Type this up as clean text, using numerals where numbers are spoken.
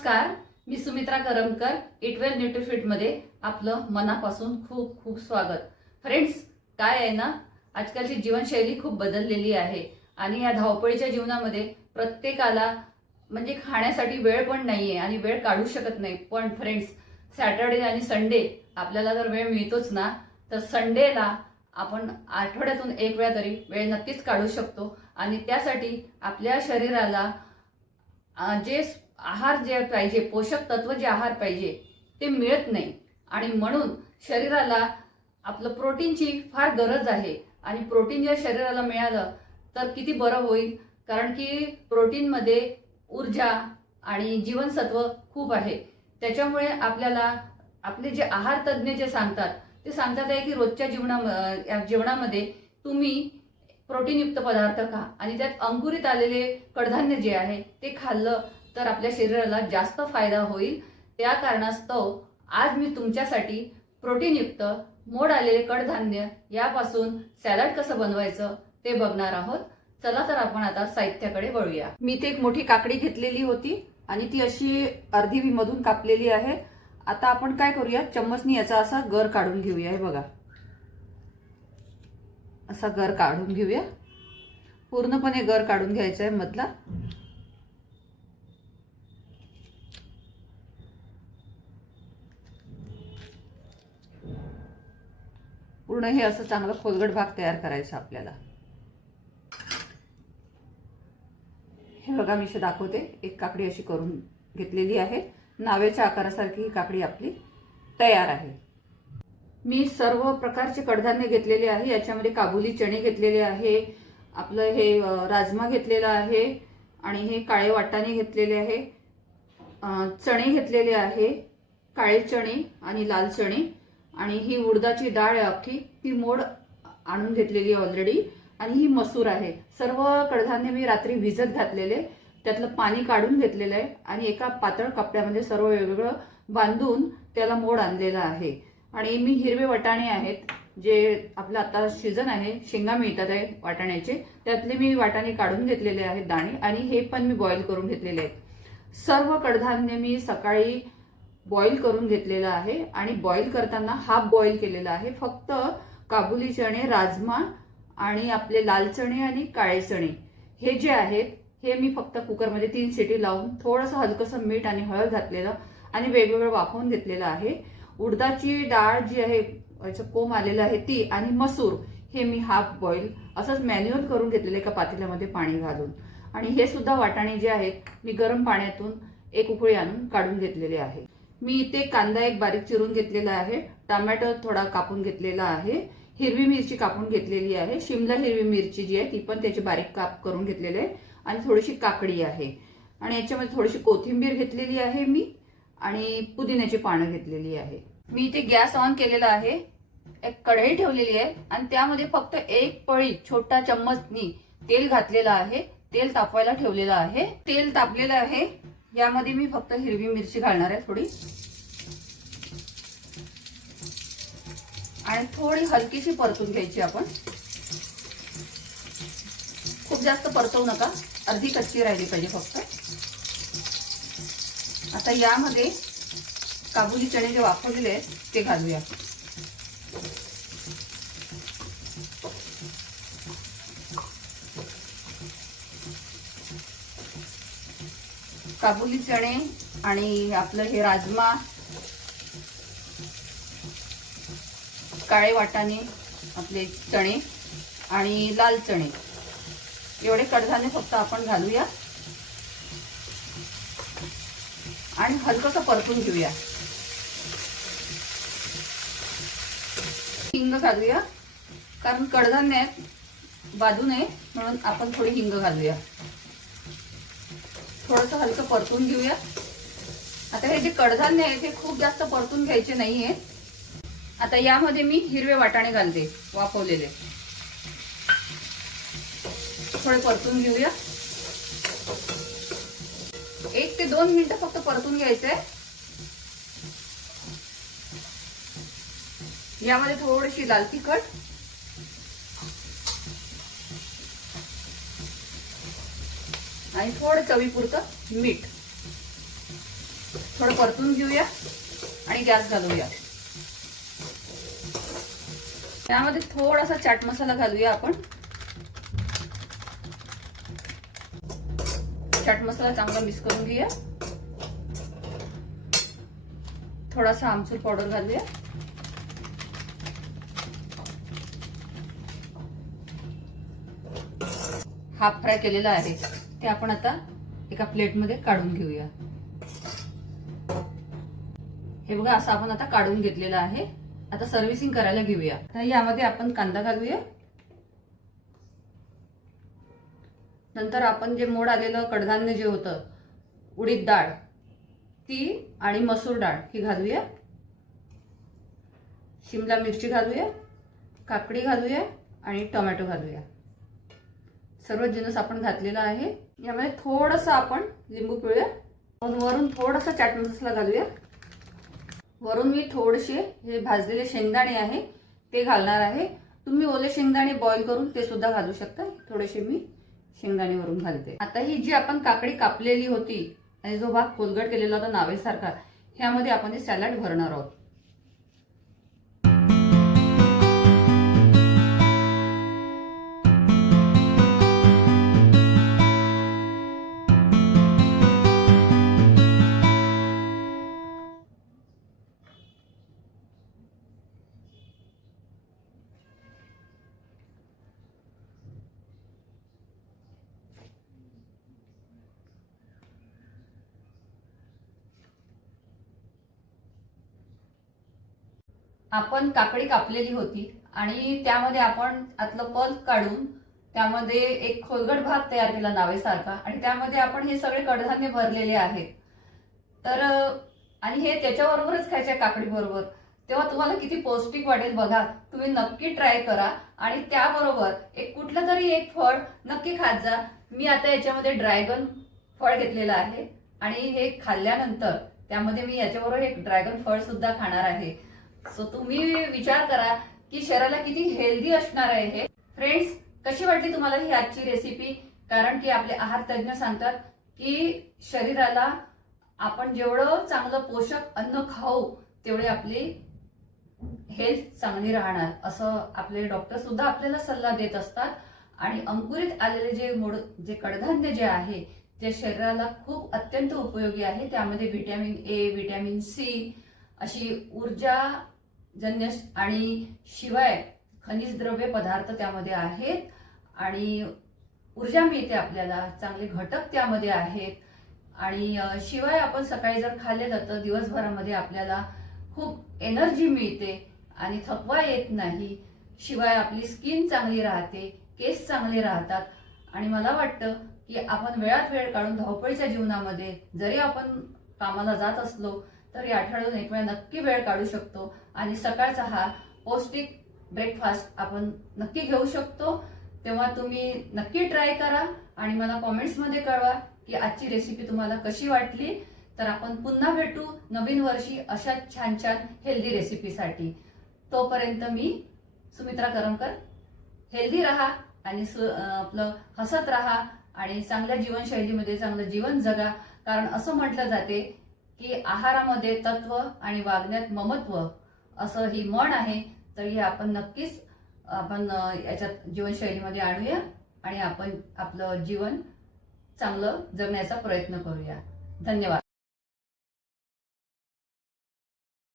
नमस्कार, मी सुमित्रा करमकर. इटवेल न्यूट्रिफिट मध्ये आपलं मनापासून खूप खूप स्वागत. फ्रेंड्स, काय आहे ना, आजकालची जीवनशैली खूप बदललेली आहे आणि या धावपळीच्या जीवनामध्ये प्रत्येकाला म्हणजे खाण्यासाठी वेळ पण नाहीये आणि वेळ काढू शकत नाही. पण फ्रेंड्स, सॅटर्डे आणि संडे आपल्याला जर वेळ मिळतोच ना, तर संडेला आपण आठवड्यातून एक वेळा तरी वेळ नक्कीच काढू शकतो आणि त्यासाठी आपल्या शरीराला जे आहार जे पाहिजे, पोषक तत्व जे आहार पाहिजे ते मिळत नाही आणि म्हणून शरीराला आपलं प्रोटीनची फार गरज आहे. आणि प्रोटीन जर शरीराला मिळालं तर किती बरं होईल, कारण की प्रोटीनमध्ये ऊर्जा आणि जीवनसत्व खूप आहे. त्याच्यामुळे आपल्याला आपले जे आहार तज्ज्ञ जे सांगतात ते सांगतात आहे की रोजच्या जेवणामध्ये तुम्ही प्रोटीनयुक्त पदार्थ खा आणि त्यात अंकुरित आलेले कडधान्य जे आहे ते खाल्लं तर आपल्या शरीराला जास्त फायदा होईल. त्या कारणास्तव आज मी तुमच्यासाठी प्रोटीनयुक्त मोड आलेले कडधान्य यापासून सॅलड कसं बनवायचं ते बघणार आहोत. चला तर आपण आता साहित्याकडे वळूया. मी इथे एक मोठी काकडी घेतलेली होती आणि ती अशी अर्धी मधून कापलेली आहे. आता आपण काय करूया, चम्मचनी याचा असा गर काढून घेऊया. हे बघा, असा गर काढून घेऊया. पूर्णपणे गर काढून घ्यायचा आहे मधला. पूर्ण हे असं चांगलं खोलगट भाग तयार करायचा आपल्याला. हे बघा, मी दाखवते. एक काकडी अशी करून घेतलेली आहे. नावेच्या आकारासारखी ही काकडी आपली तयार आहे. मी सर्व प्रकारचे कडधान्य घेतलेले आहे. याच्यामध्ये काबुली चणे घेतलेले आहे, आपलं हे राजमा घेतलेला आहे आणि हे काळे वाटाणे घेतलेले आहे, चणे घेतलेले आहे, काळे चणे आणि लाल चणे, आणि ही उडदाची डाळ आहे अख्खी, ती मोड आणून घेतलेली आहे ऑलरेडी, आणि ही मसूर आहे. सर्व कडधान्य मी रात्री भिजत घातलेले, त्यातलं पाणी काढून घेतलेलं आहे आणि एका पातळ कपड्यामध्ये सर्व वेगवेगळं बांधून त्याला मोड आणलेला आहे. आणि मी हिरवे वाटाणे आहेत, जे आपलं आता सीझन आहे, शेंगा मिळतात आहे वाटाण्याचे, त्यातले मी वाटाणे काढून घेतलेले आहेत दाणे, आणि हे पण मी बॉईल करून घेतलेले आहेत. सर्व कडधान्य मी सकाळी बॉईल करून घेतलेलं आहे आणि बॉईल करताना हाफ बॉईल केलेला आहे. फक्त काबुली चणे, राजमा आणि आपले लाल चणे आणि काळे चणे हे जे आहेत हे मी फक्त कुकरमध्ये 3 शिटी लावून थोडंसं हलकंसं मीठ आणि हळद घातलेलं आणि वेगवेगळं वाफवून घेतलेलं आहे. उडदाची डाळ जी आहे, कोंब आलेलं आहे ती, आणि मसूर हे मी हाफ बॉईल असंच मॅन्युअल करून घेतलेलं एका पातेल्यामध्ये पाणी घालून. आणि हे सुद्धा वाटाणे जे आहेत मी गरम पाण्यातून एक उकळी आणून काढून घेतलेले आहे. मी इथे कांदा एक बारीक चिरून घेतलेला आहे, टोमॅटो थोडा कापून घेतलेला आहे, हिरवी मिरची कापून घेतलेली आहे, शिमला हिरवी मिरची जी आहे ती पण त्याचे बारीक काप करून घेतलेले आहे, आणि थोडीशी काकडी आहे, आणि याच्यामध्ये थोडीशी कोथिंबीर घेतलेली आहे मी, आणि पुदिन्याची पानं घेतलेली आहे. मी इथे गॅस ऑन केलेला आहे, एक कढई ठेवलेली आहे आणि त्यामध्ये फक्त एक पळी छोटा चम्मचनी तेल घातलेलं आहे. तेल तापवायला ठेवलेलं आहे. तेल तापलेलं आहे. यामध्ये मी फक्त हिरवी मिरची घालणार आहे थोडी, आणि थोडी हलकीशी परतून घ्यायची आपण. खूप जास्त परतवू नका, अर्धी कच्ची राहिली पाहिजे फक्त. आता यामध्ये काबुली चणे जे वाफवलेले आहेत ते घालूया. काबुली चणे आणि आपलं हे राजमा, काळे वाटाणे, आपले चणे आणि लाल चणे एवढे कडधान्य फक्त आपण घालूया आणि हलकंसं परतून घेऊया. हिंग घालूया, कारण कडधान्य आहेत, बाजू नये म्हणून आपण थोडी हिंग घालूया. थोडंसं हलकं परतून घेऊया. आता हे जे कडधान्य आहे ते खूप जास्त परतून घ्यायचे नाहीये. आता यामध्ये मी हिरवे वाटाणे घालते वाफवलेले, थोडे परतून घेऊया. 1 ते 2 मिनिटं फक्त परतून घ्यायचंय. यामध्ये थोडीशी लाल तिखट, आणि थोडं चवीपुरतं मीठ. थोडं परतून घेऊया आणि गॅस घालूया. त्यामध्ये थोडासा चाट मसाला घालूया आपण. चाट मसाला चांगला मिक्स करून घेऊया. थोडासा आमचूर पावडर घालूया. हाफ फ्राय केलेला आहे ते आपण आता एका प्लेटमध्ये काढून घेऊया. हे बघा, असं आपण आता काढून घेतलेलं आहे. आता सर्व्हिसिंग करायला घेऊया. तर यामध्ये आपण कांदा घालूया. नंतर आपण जे मोड आलेलं कडधान्य जे होतं, उडीद डाळ ती आणि मसूर डाळ ही घालूया. शिमला मिरची घालूया, काकडी घालूया आणि टोमॅटो घालूया. सर्व जिन्नस आपण घातलेला आहे. यामध्ये थोडंसं आपण लिंबू पिळूया. वरून थोडासा चाट मसाला घालूया. वरून मी थोडेसे हे भाजलेले शेंगदाणे आहे ते घालणार आहे. तुम्ही ओले शेंगदाणे बॉईल करून ते सुद्धा घालू शकता. थोडेसे मी शेंगदाणे वरून घालते. आता ही जी आपण काकडी कापलेली होती आणि जो भाग खोलगट केलेला होता नावेसारखा, ह्यामध्ये आपण हे सॅलड भरणार आहोत. आपण काकडी कापलेली होती आणि त्यामध्ये आपण आतलं पल्प काढून त्यामध्ये एक खोलगट भाग तयार केला नावेसारखा आणि त्यामध्ये आपण हे सगळे कडधान्य भरलेले आहेत. तर आणि हे त्याच्याबरोबरच खायच्या काकडी बरोबर, तेव्हा तुम्हाला किती पौष्टिक वाटेल बघा. तुम्ही नक्की ट्राय करा आणि त्याबरोबर एक कुठलं तरी एक फळ नक्की खात जा. मी आता याच्यामध्ये ड्रॅगन फळ घेतलेलं आहे आणि हे खाल्ल्यानंतर त्यामध्ये मी याच्याबरोबर एक ड्रॅगन फळ सुद्धा खाणार आहे. सो तुम्ही विचार करा की शरीराला किती हेल्दी असणार आहे हे. फ्रेंड्स, कशी वाटली तुम्हाला ही आजची रेसिपी? कारण की आपले आहार तज्ञ सांगतात की शरीराला आपण जेवढं चांगलं पोषक अन्न खाऊ तेवढे आपली हेल्थ चांगली राहणार, असं आपले डॉक्टर सुद्धा आपल्याला सल्ला देत असतात. आणि अंकुरित आलेले जे कडधान्य जे आहे ते शरीराला खूप अत्यंत उपयोगी आहे. त्यामध्ये व्हिटॅमिन ए, व्हिटॅमिन सी अशी ऊर्जाजन्य आणि शिवाय खनिज द्रव्य पदार्थ त्यामध्ये आहेत आणि ऊर्जा मिळते आपल्याला. चांगले घटक त्यामध्ये आहेत आणि शिवाय आपण सकाळी जर खाल्लेलं तर दिवसभरामध्ये आपल्याला खूप एनर्जी मिळते आणि थकवा येत नाही. शिवाय आपली स्किन चांगली राहते, केस चांगले राहतात. आणि मला वाटतं की आपण वेळात वेळ काढून धावपळीच्या जीवनामध्ये जरी आपण कामाला जात असलो तरी आठवड्यातून एक वेळा नक्की वेळ काढू शकतो आणि सकाळचा हा पौष्टिक ब्रेकफास्ट आपण नक्की घेऊ शकतो. तेव्हा तुम्ही नक्की ट्राय करा आणि मला कॉमेंट्समध्ये कळवा की आजची रेसिपी तुम्हाला कशी वाटली. तर आपण पुन्हा भेटू नवीन वर्षी अशा छान छान हेल्दी रेसिपीसाठी. तोपर्यंत मी सुमित्रा करमकर. हेल्दी राहा आणि आपलं हसत राहा आणि चांगल्या जीवनशैलीमध्ये चांगलं जीवन जगा. कारण असं म्हटलं जाते की आहारामध्ये तत्व आणि वागण्यात ममत्व असं ही म्हण आहे. तर हे आपण नक्कीच याच्यात जीवनशैलीमध्ये आणूया आणि आपण आपलं जीवन चांगलं जगण्याचा प्रयत्न करूया. धन्यवाद.